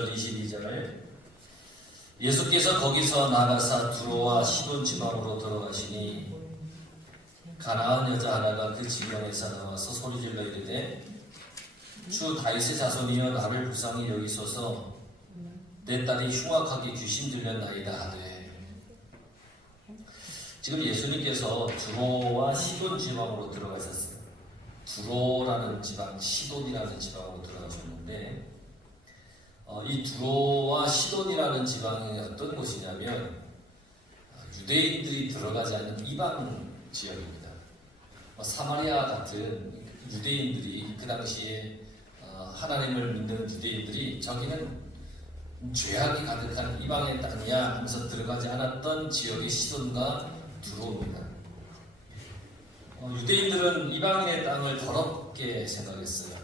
20절 22절 예수께서 거기서 나가사 두로와 시돈 지방으로 들어가시니 가나안 여자 하나가 그 지경에서 나와서 소리질러 이르되 주 다윗의 자손이여 나를 불쌍히 여기소서 내 딸이 흉악하게 귀신 들렸나이다 하되. 지금 예수님께서 두로와 시돈 지방으로 들어가셨어요. 두로라는 지방, 시돈이라는 지방으로 들어가셨는데 이 두로와 시돈이라는 지방이 어떤 곳이냐면 유대인들이 들어가지 않는 이방 지역입니다. 사마리아 같은 유대인들이 그 당시에 하나님을 믿는 유대인들이 저기는 죄악이 가득한 이방의 땅이야 하면서 들어가지 않았던 지역이 시돈과 두로입니다. 유대인들은 이방인의 땅을 더럽게 생각했어요.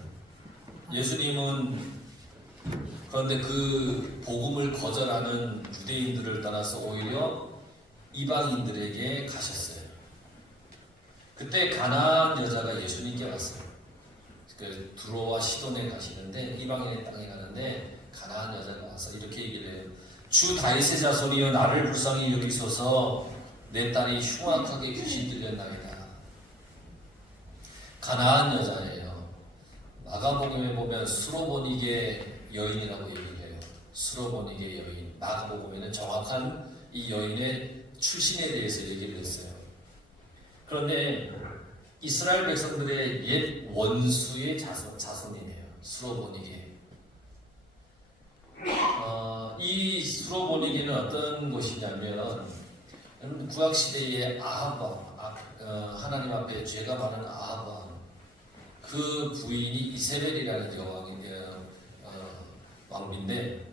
예수님은 그런데 그 복음을 거절하는 유대인들을 따라서 오히려 이방인들에게 가셨어요. 그때 가나안 여자가 예수님께 왔어요. 그 두로와 시돈에 가시는데 이방인의 땅에 가는데 가나안 여자가 와서 이렇게 얘기를 해요. 주 다윗의 자손이여 나를 불쌍히 여기소서 내 딸이 흉악하게 귀신 들렸나이다. 가나안 여자예요. 마가복음에 보면 수로보니게 여인이라고 얘기를 해요. 수로보니게 여인. 마가복음에는 정확한 이 여인의 출신에 대해서 얘기를 했어요. 그런데 이스라엘 백성들의 옛 원수의 자손이네요. 수로보니게. 이 수로보니게는 어떤 것이냐면 구약시대의 아합 왕, 하나님 앞에 죄가 많은 아합 왕, 그 부인이 이세벨이라는 왕비인데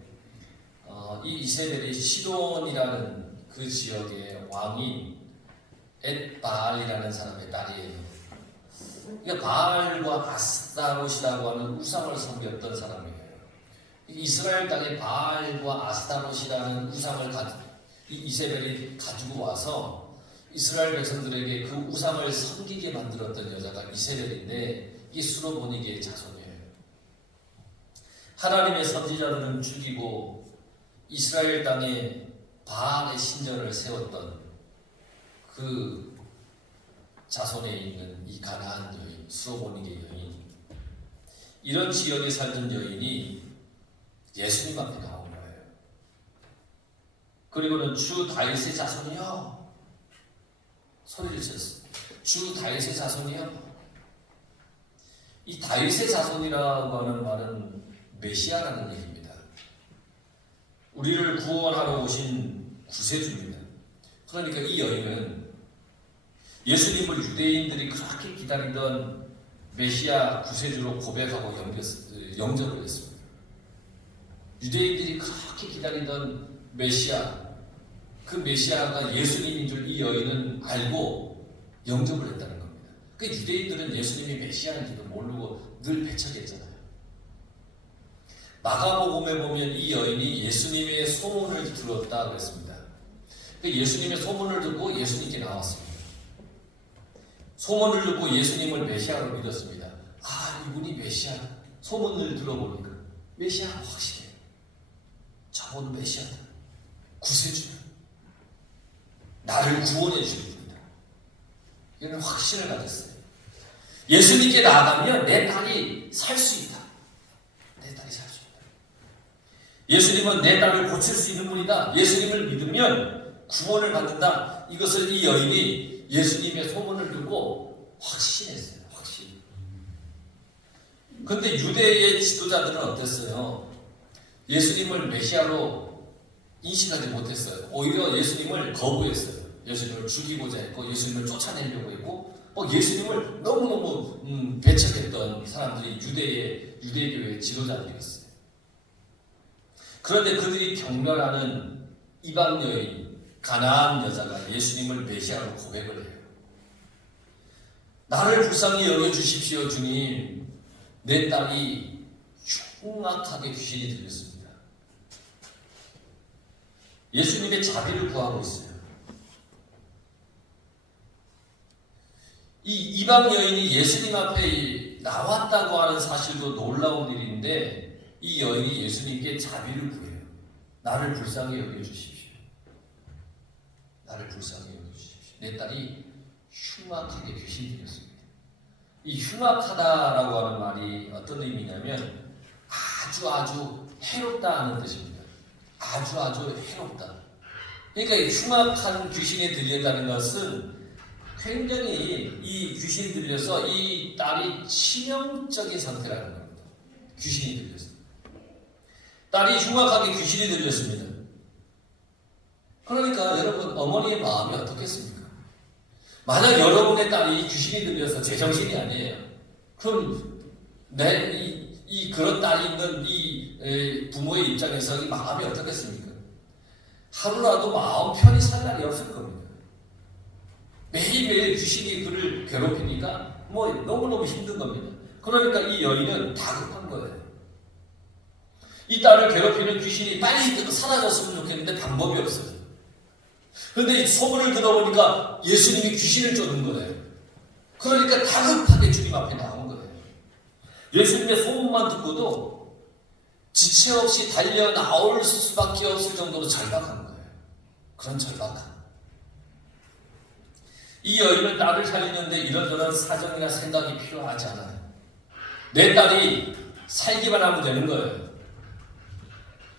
이 이세벨이 시돈이라는 그 지역의 왕이 엣바알이라는 사람의 딸이에요. 그러니까 바알과 아스타롯이라고 하는 우상을 섬겼던 사람이에요. 이스라엘 땅에 바알과 아스타롯이라는 우상을 이 이세벨이 가지고 와서 이스라엘 백성들에게 그 우상을 섬기게 만들었던 여자가 이세벨인데 이게 수로보니게의 자손이에요. 하나님의 선지자들은 죽이고 이스라엘 땅에 바알의 신전을 세웠던 그 자손에 있는 이 가나안 여인, 수로보니게 여인, 이런 지역에 살던 여인이 예수님 앞에 나온 거예요. 그리고는 주 다윗의 자손이여 소리를 쳤어요. 주 다윗의 자손이여. 이 다윗의 자손이라고 하는 말은 메시아라는 얘기입니다. 우리를 구원하러 오신 구세주입니다. 그러니까 이 여인은 예수님을 유대인들이 그렇게 기다리던 메시아 구세주로 고백하고 영접을 했습니다. 유대인들이 그렇게 기다리던 메시아, 그 메시아가 예수님인 줄 이 여인은 알고 영접을 했다는 겁니다. 그 유대인들은 예수님이 메시아인지도 모르고 늘 배척했잖아요. 마가복음에 보면 이 여인이 예수님의 소문을 들었다 그랬습니다. 예수님의 소문을 듣고 예수님께 나왔습니다. 소문을 듣고 예수님을 메시아로 믿었습니다. 아, 이분이 메시아. 소문을 들어보니까 메시아 확실해. 저분은 메시아다. 구세주다. 나를 구원해 주는 분이다. 이런 확신을 가졌어요. 예수님께 나아가면 내 딸이 살 수 있다. 내 딸이 살 수 있다. 예수님은 내 딸을 고칠 수 있는 분이다. 예수님을 믿으면 구원을 받는다. 이것을 이 여인이 예수님의 소문을 듣고 확신했어요. 확신. 그런데 유대의 지도자들은 어땠어요? 예수님을 메시아로 인식하지 못했어요. 오히려 예수님을 거부했어요. 예수님을 죽이고자 했고 예수님을 쫓아내려고 했고 예수님을 너무너무 배척했던 사람들이 유대교의 지도자들이었어요. 그런데 그들이 경멸하는 이방 여인, 가나안 여자가 예수님을 메시아로 고백을 해요. 나를 불쌍히 여겨주십시오 주님. 내 딸이 흉악하게 귀신이 들렸습니다. 예수님의 자비를 구하고 있어요. 이 이방 여인이 예수님 앞에 나왔다고 하는 사실도 놀라운 일인데 이 여인이 예수님께 자비를 구해요. 나를 불쌍히 여겨주십시오. 나를 불쌍히 여겨주십시오. 내 딸이 흉악하게 귀신 들렸습니다. 이 흉악하다라고 하는 말이 어떤 의미냐면 아주 해롭다 하는 뜻입니다. 아주 해롭다. 그러니까 이 흉악한 귀신이 들렸다는 것은 굉장히 이 귀신이 들려서 이 딸이 치명적인 상태라는 겁니다. 귀신이 들렸어요. 딸이 흉악하게 귀신이 들렸습니다. 그러니까 여러분 어머니의 마음이 어떻겠습니까? 만약 여러분의 딸이 귀신이 들려서 제정신이 아니에요. 그럼 그런 딸이 있는 이 부모의 입장에서 이 마음이 어떻겠습니까? 하루라도 마음 편히 살 날이 없을 겁니다. 매일매일 귀신이 그를 괴롭히니까 너무너무 힘든 겁니다. 그러니까 이 여인은 다급한 거예요. 이 딸을 괴롭히는 귀신이 빨리 사라졌으면 좋겠는데 방법이 없어요. 그런데 이 소문을 들어보니까 예수님이 귀신을 쫓는 거예요. 그러니까 다급하게 주님 앞에 나온 거예요. 예수님의 소문만 듣고도 지체 없이 달려 나올 수밖에 없을 정도로 절박한 거예요. 그런 절박함. 이 여인은 딸을 살리는데 이런저런 사정이나 생각이 필요하지 않아요. 내 딸이 살기만 하면 되는 거예요.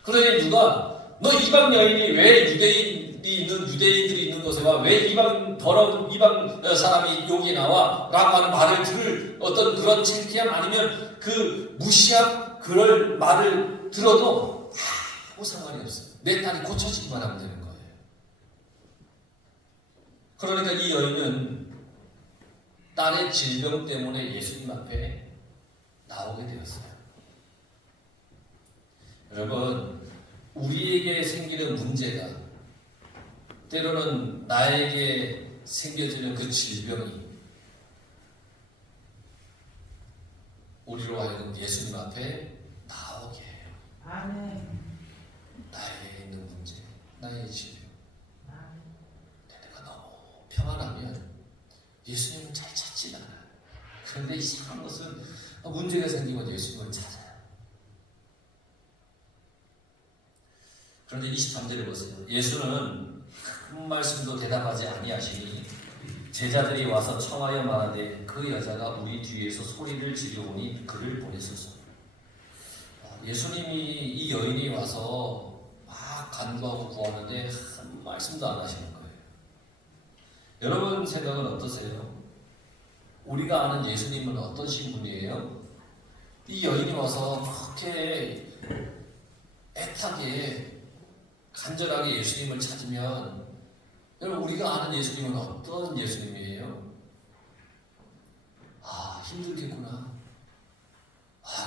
그러니 누가 너 이방 여인이 왜 유대인들이 있는 곳에 와 왜 더러운 이방 사람이 여기 나와? 라고 하는 말을 들을 어떤 그런 창피함 아니면 그 무시함 그럴 말을 들어도 아무 상관이 없어요. 내 딸이 고쳐지기만 하면 되는 거예요. 그러니까 이 여인은 딸의 질병 때문에 예수님 앞에 나오게 되었어요. 여러분, 우리에게 생기는 문제가 때로는 나에게 생겨지는 그 질병이 우리로 하여금 예수님 앞에 나오게 해요. 아멘. 나에게 있는 문제, 나의 질병. 내가 너무 평안하면 예수님은 잘 찾지 않아요. 그런데 이상한 것은 문제가 생기면 예수님을 찾아요. 그런데 23절에 보세요. 예수는 큰 말씀도 대답하지 아니하시니 제자들이 와서 청하여 말하되 그 여자가 우리 뒤에서 소리를 지르오니 그를 보내소서. 예수님이 이 여인이 와서 막 간구하고 구하는데 한 말씀도 안 하시는 거예요. 여러분 생각은 어떠세요? 우리가 아는 예수님은 어떠신 분이에요? 이 여인이 와서 그렇게 애타게 간절하게 예수님을 찾으면 여러분 우리가 아는 예수님은 어떤 예수님이에요? 힘들겠구나.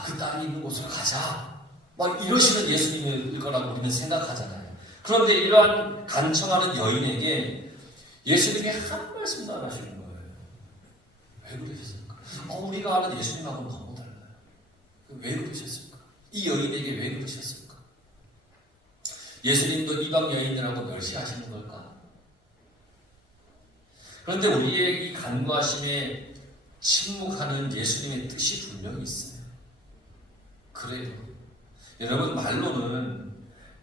그 딸이 있는 곳으로 가자. 막 이러시는 예수님일 거라고 우리는 생각하잖아요. 그런데 이러한 간청하는 여인에게 예수님이 한 말씀도 안 하시는 거예요. 왜 그러셨을까? 우리가 아는 예수님하고는 너무 달라요. 왜 그러셨을까? 이 여인에게 왜 그러셨을까? 예수님도 이방 여인들하고 멸시하시는 걸까? 그런데 우리의 이 간구하심에 침묵하는 예수님의 뜻이 분명히 있어요. 그래도 여러분 말로는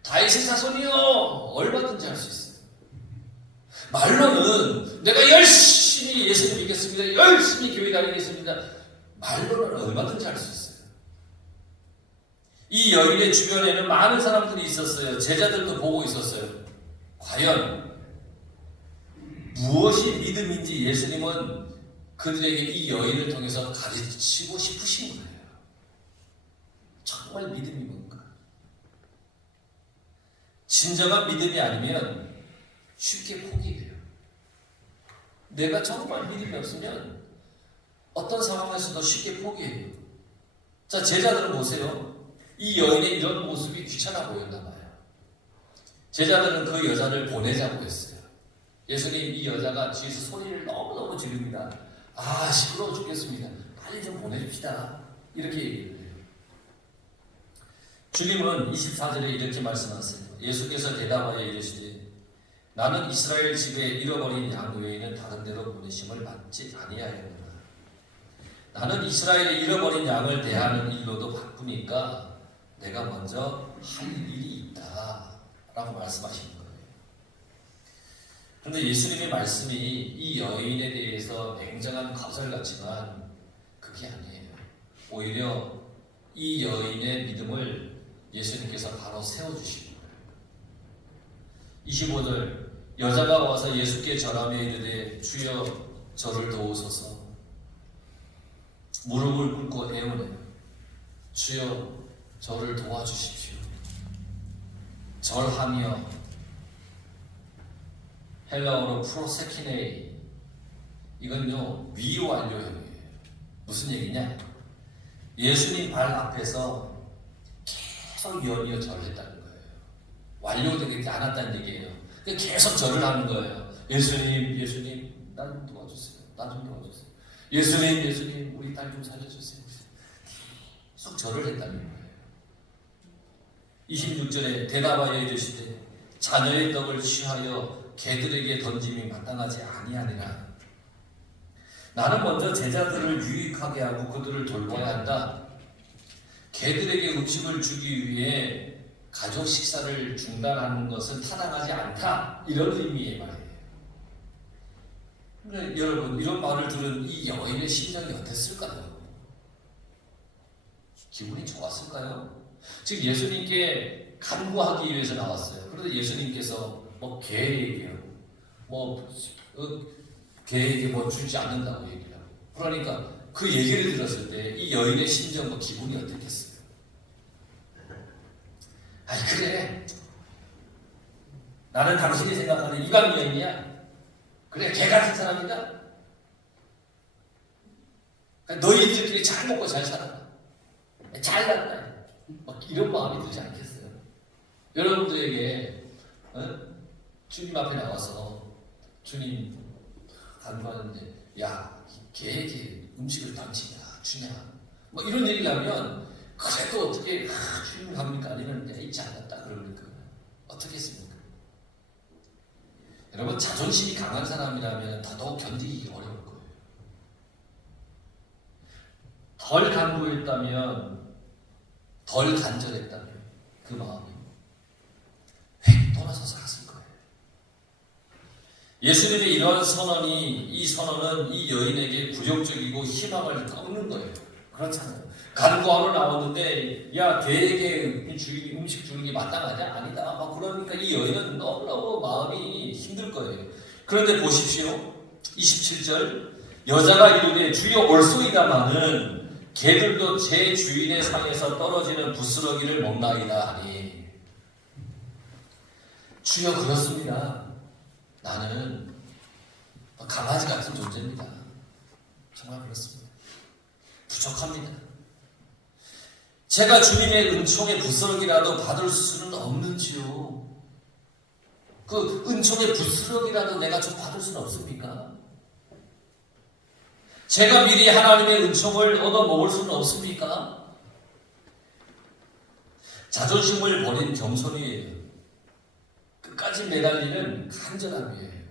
다윗의 자손이요 얼마든지 할 수 있어요. 말로는 내가 열심히 예수님 믿겠습니다. 열심히 교회 다니겠습니다. 말로는 얼마든지 할 수 있어요. 이 여인의 주변에는 많은 사람들이 있었어요. 제자들도 보고 있었어요. 과연 무엇이 믿음인지 예수님은 그들에게 이 여인을 통해서 가르치고 싶으신 거예요. 정말 믿음이 뭔가? 진정한 믿음이 아니면 쉽게 포기해요. 내가 정말 믿음이 없으면 어떤 상황에서도 쉽게 포기해요. 자, 제자들은 보세요. 이 여인의 이런 모습이 귀찮아 보였나 봐요. 제자들은 그 여자를 보내자고 했어요. 예수님, 이 여자가 뒤에서 소리를 너무너무 지릅니다. 시끄러워 죽겠습니다. 빨리 좀 보내줍시다. 이렇게 얘기를 해요. 주님은 24절에 이렇게 말씀하세요. 예수께서 대답하여 이르시되 나는 이스라엘 집에 잃어버린 양 외에는 다른 데로 보내심을 받지 아니하였노라. 나는 이스라엘의 잃어버린 양을 대하는 일로도 바쁘니까 내가 먼저 할 일이 있다 라고 말씀하시는 거예요. 그런데 예수님의 말씀이 이 여인에 대해서 냉정한 거절 같지만 그게 아니에요. 오히려 이 여인의 믿음을 예수님께서 바로 세워주시는 거예요. 25절 여자가 와서 예수께 절하며 이르되 주여 저를 도우소서. 무릎을 꿇고 애원해요. 주여 저를 도와주십시오. 절하며, 헬라어로 프로세키네이, 이건요 위요 완료형이에요. 무슨 얘기냐? 예수님 발 앞에서 계속 이어 절했다는 거예요. 완료되지 않았다는 얘기예요. 계속 절을 하는 거예요. 예수님, 예수님, 나 좀 도와주세요. 나 좀 도와주세요. 예수님, 예수님, 우리 딸 좀 살려주세요. 계속 절을 했다는 거예요. 26절에 대답하여 이르시되 자녀의 떡을 취하여 개들에게 던짐이 마땅하지 아니하니라. 나는 먼저 제자들을 유익하게 하고 그들을 돌봐야 한다. 개들에게 음식을 주기 위해 가족 식사를 중단하는 것은 타당하지 않다. 이런 의미의 말이에요. 그러니까 여러분, 이런 말을 들은 이 여인의 심정이 어땠을까요? 기분이 좋았을까요? 즉 예수님께 간구하기 위해서 나왔어요. 그런데 예수님께서 개에게 개에게 주지 않는다고 얘기하고, 그러니까 그 얘기를 들었을 때 이 여인의 심정과 기분이 어땠겠어요? 아니 그래, 나는 당신이 생각하는 이방 여인이야. 그래, 개 같은 사람이다. 너희들끼리 잘 먹고 잘 살아. 잘났다. 이런 마음이 들지 않겠어요? 여러분들에게 주님 앞에 나와서 주님 간구하는데, 야, 개에게 음식을 당신이 주냐? 이런 얘기를 하면 그래도 어떻게 주님 갑니까? 아니면 있지 않았다 그럽니까? 어떻게 했습니까? 여러분, 자존심이 강한 사람이라면 더더욱 견디기 어려울 거예요. 덜 간구했다면, 덜 간절했다면 그 마음이 획 돌아서서 갔을 거예요. 예수님의 이러한 선언은 이 여인에게 굴욕적이고 희망을 꺾는 거예요. 그렇잖아요. 간구하러 나오는데, 야, 개에게 음식 주는 게 마땅하냐? 아니다. 그러니까 이 여인은 너무너무 마음이 힘들 거예요. 그런데 보십시오. 27절 여자가 이르되 주여 올소이다마는 개들도 제 주인의 상에서 떨어지는 부스러기를 먹나이다 하니. 주여, 그렇습니다. 나는 강아지 같은 존재입니다. 정말 그렇습니다. 부족합니다. 제가 주님의 은총의 부스러기라도 받을 수는 없는지요? 그 은총의 부스러기라도 내가 좀 받을 수는 없습니까? 제가 미리 하나님의 은총을 얻어 먹을 수는 없습니까? 자존심을 버린 겸손이에요. 끝까지 매달리는 간절함이에요.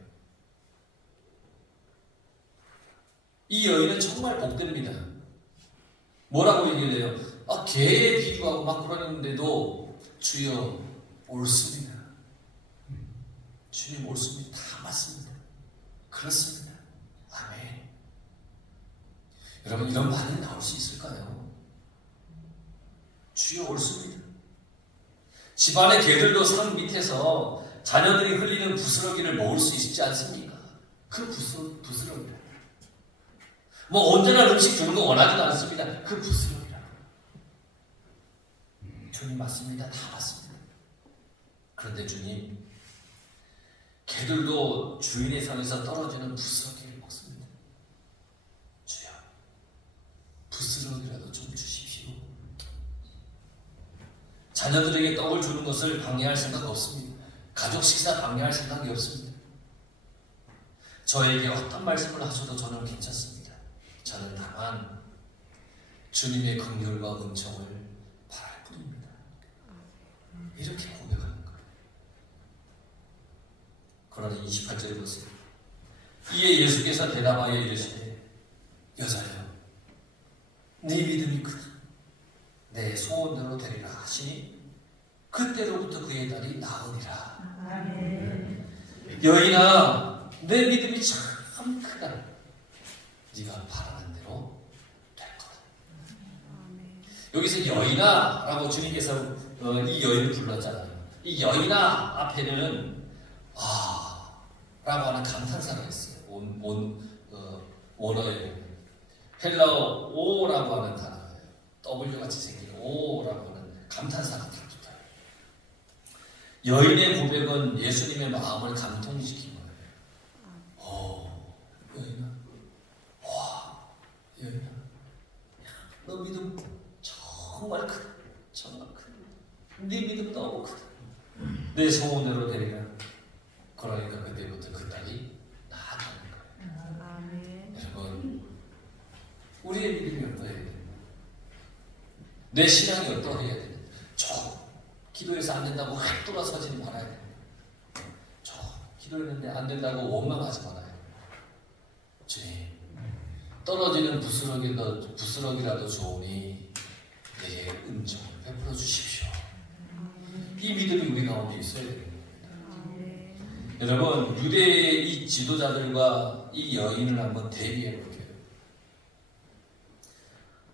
이 여인은 정말 복됩니다. 뭐라고 얘기를 해요? 개에 비유하고 그러는데도 주여 옳습니다. 주님 옳습니다. 다 맞습니다. 그렇습니다. 아멘. 여러분, 이런 반응이 나올 수 있을까요? 주여 옳습니다. 집안의 개들도 산 밑에서 자녀들이 흘리는 부스러기를 먹을 수 있지 않습니까? 그 부스러기라. 언제나 음식 주는 거 원하지도 않습니다. 그 부스러기라. 주님 맞습니다. 다 맞습니다. 그런데 주님, 개들도 주인의 상에서 떨어지는 부스러기를 먹습니다. 주여, 부스러기라도 좀 주십시오. 자녀들에게 떡을 주는 것을 방해할 생각 없습니다. 가족 식사 방해할 생각이 없습니다. 저에게 어떤 말씀을 하셔도 저는 괜찮습니다. 저는 다만 주님의 긍휼과 은총을 바랄 뿐입니다. 이렇게 고백하는 거예요. 그러나 28절에 보세요. 이에 예수께서 대답하여 이르시되 여자여, 네 믿음이 크다. 내 소원대로 되리라 하시니 그때로부터 그의 딸이 나으니라. 여인아, 내 믿음이 참 크다. 네가 바라는 대로 될 거다. 여기서 여인아 라고 주님께서 이 여인을 불렀잖아요. 이 여인아 앞에는 라고 하는 감탄사가 있어요. 원어에 헬라어 오라고 하는 단어예요. W같이 생긴 오라고 하는 감탄사가 붙어요. 여인의 고백은 예수님의 마음을 감동시킨 거예요. 여인아, 여인아, 너 믿음 정말 크다. 정말 크다. 네 믿음 너무 크다. 내 소원대로 되리라. 그러니까 그때부터 그 딸이 나아가는 거예요. 여러분, 우리의 믿음이 어떠해야 됩니까? 내 신앙이 어떠해야 됩니까? 기도해서 안 된다고 확 돌아서지 말아야 됩니다. 기도했는데 안 된다고 원망하지 말아요. 주님, 떨어지는 부스러기라도 좋으니 내게 은총을 베풀어 주십시오. 이 믿음이 우리 가운데 있어야 됩니다. 여러분, 유대의 이 지도자들과 이 여인을 한번 대비해 볼게요.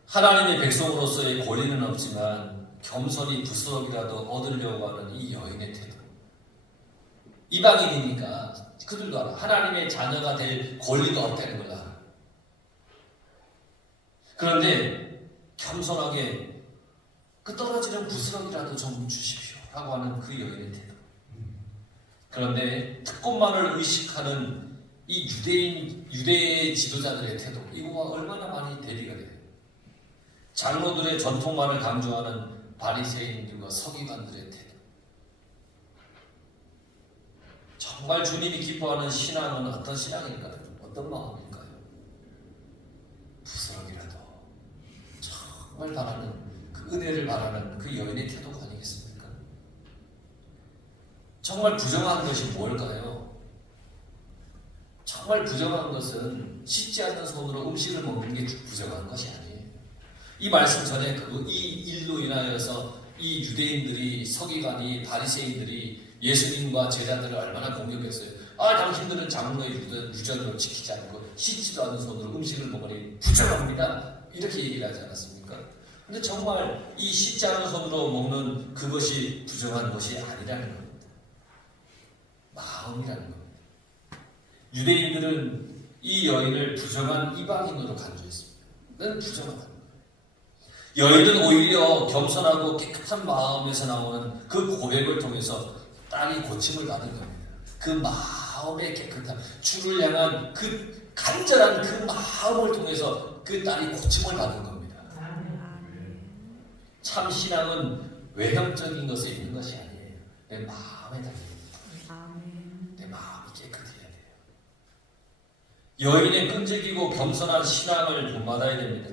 하나님의 백성으로서의 권리는 없지만 겸손히 부스러기라도 얻으려고 하는 이 여인의 태도. 이방인이니까 그들도 알아. 하나님의 자녀가 될 권리가 없다는 걸 알아. 그런데 겸손하게 그 떨어지는 부스러기라도 좀 주십시오 라고 하는 그 여인의 태도. 그런데 특권만을 의식하는 이 유대의 지도자들의 태도, 이거와 얼마나 많이 대비가 돼요. 장로들의 전통만을 강조하는 바리새인들과 서기관들의 태도. 정말 주님이 기뻐하는 신앙은 어떤 신앙일까요? 어떤 마음일까요? 부스러기라도 정말 바라는 그 은혜를 바라는 그 여인의 태도가 아니겠습니까? 정말 부정한 것이 뭘까요? 정말 부정한 것은 씻지 않는 손으로 음식을 먹는 게 부정한 것이 아니에요. 이 말씀 전에 이 일로 인하여서 이 유대인들이, 서기관이, 바리새인들이 예수님과 제자들을 얼마나 공격했어요. 당신들은 장로의 유전을 지키지 않고 씻지도 않은 손으로 음식을 먹으니 부정합니다. 이렇게 얘기를 하지 않았습니까? 근데 정말 이 씻지 않은 손으로 먹는 그것이 부정한 것이 아니라는 겁니다. 마음이라는 겁니다. 유대인들은 이 여인을 부정한 이방인으로 간주했습니다. 넌 부정하다. 여인은 오히려 겸손하고 깨끗한 마음에서 나오는 그 고백을 통해서 딸이 고침을 받은 겁니다. 그 마음의 깨끗함, 주를 향한 그 간절한 그 마음을 통해서 그 딸이 고침을 받은 겁니다. 참 신앙은 외형적인 것에 있는 것이 아니에요. 내 마음에 달려있는, 내 마음이 깨끗해야 돼요. 여인의 끈질기고 겸손한 신앙을 본받아야 됩니다.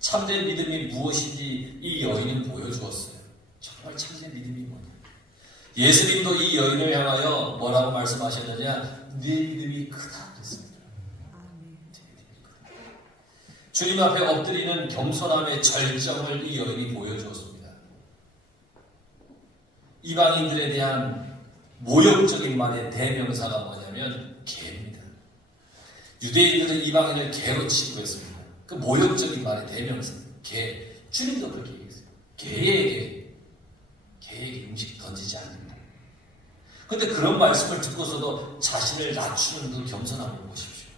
참된 믿음이 무엇인지 이 여인은 보여주었어요. 정말 참된 믿음이 뭐냐. 예수님도 이 여인을 향하여 뭐라고 말씀하셨느냐? 네 믿음이 크다 그랬습니다. 주님 앞에 엎드리는 겸손함의 절정을 이 여인이 보여주었습니다. 이방인들에 대한 모욕적인 말의 대명사가 뭐냐면 개입니다. 유대인들은 이방인을 개로 취급했습니다. 그 모욕적인 말의 대명사, 개. 주님도 그렇게 얘기했어요. 개에게 음식 던지지 않는다. 그런데 그런 말씀을 듣고서도 자신을 낮추는 그 겸손함을 보십시오.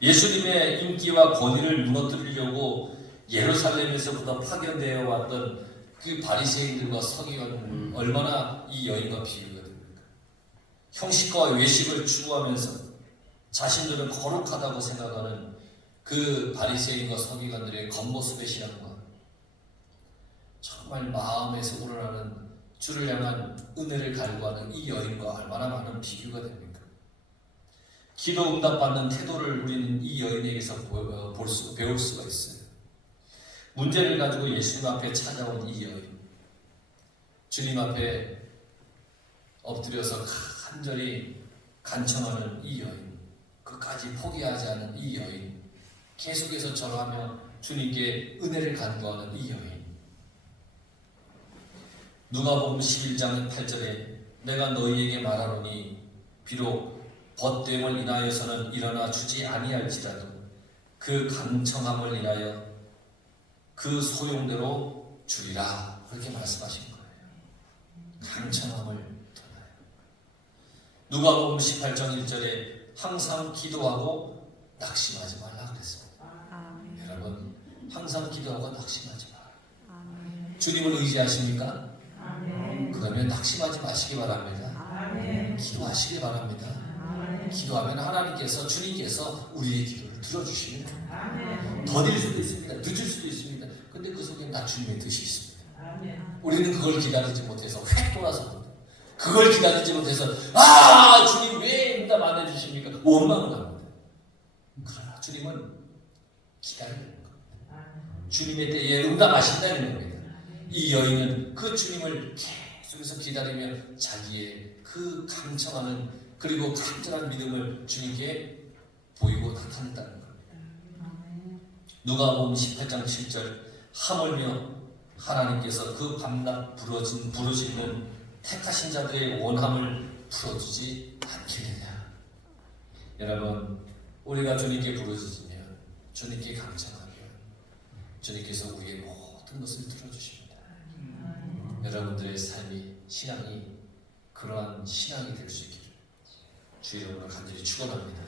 예수님의 인기와 권위를 무너뜨리려고 예루살렘에서부터 파견되어 왔던 그 바리새인들과 서기관은 얼마나 이 여인과 비교가 됩니까? 형식과 외식을 추구하면서 자신들은 거룩하다고 생각하는 그 바리새인과 서기관들의 겉모습의 신앙과 정말 마음에서 우러나는 주를 향한 은혜를 갈구하는 이 여인과 얼마나 많은 비교가 됩니까? 기도 응답받는 태도를 우리는 이 여인에게서 배울 수가 있어요. 문제를 가지고 예수님 앞에 찾아온 이 여인, 주님 앞에 엎드려서 간절히 간청하는 이 여인, 끝까지 포기하지 않은 이 여인, 계속해서 절하며 주님께 은혜를 간구하는 이 여인. 누가복음 11장 8절에 내가 너희에게 말하노니 비록 벗됨을 인하여서는 일어나 주지 아니할지라도 그 강청함을 인하여 그 소용대로 주리라. 그렇게 말씀하신 거예요. 강청함을 통하여. 누가복음 18장 1절에 항상 기도하고 낙심하지 말라 그랬습니다. 여러분, 항상 기도하고 낙심하지 마라. 주님을 의지하십니까? 그러면 낙심하지 마시기 바랍니다. 기도하시기 바랍니다. 기도하면 하나님께서, 주님께서 우리의 기도를 들어주십니다. 더딜 수도 있습니다. 늦을 수도 있습니다. 근데 그 속에 나 주님의 뜻이 있습니다. 우리는 그걸 기다리지 못해서 획 돌아서 그걸 기다리지 못해서 주님 왜 응답 안 해주십니까? 원망을 합니다. 그러나 주님은 기다리는 겁니다. 주님의 때에 응답하신다는 겁니다. 이 여인은 그 주님을 계속해서 기다리며 자기의 그 강청하는 그리고 간절한 믿음을 주님께 보이고 나타낸다는 겁니다. 누가복음 18장 7절 하물며 하나님께서 그 밤낮 부르짖는 택하신 자들의 원함을 풀어주지 않겠느냐. 여러분, 우리가 주님께 부르짖으면, 주님께 강청하면 주님께서 우리의 모든 것을 들어주십니다. 여러분들의 삶이, 신앙이 그러한 신앙이 될 수 있기를 주의 이름으로 간절히 축원합니다.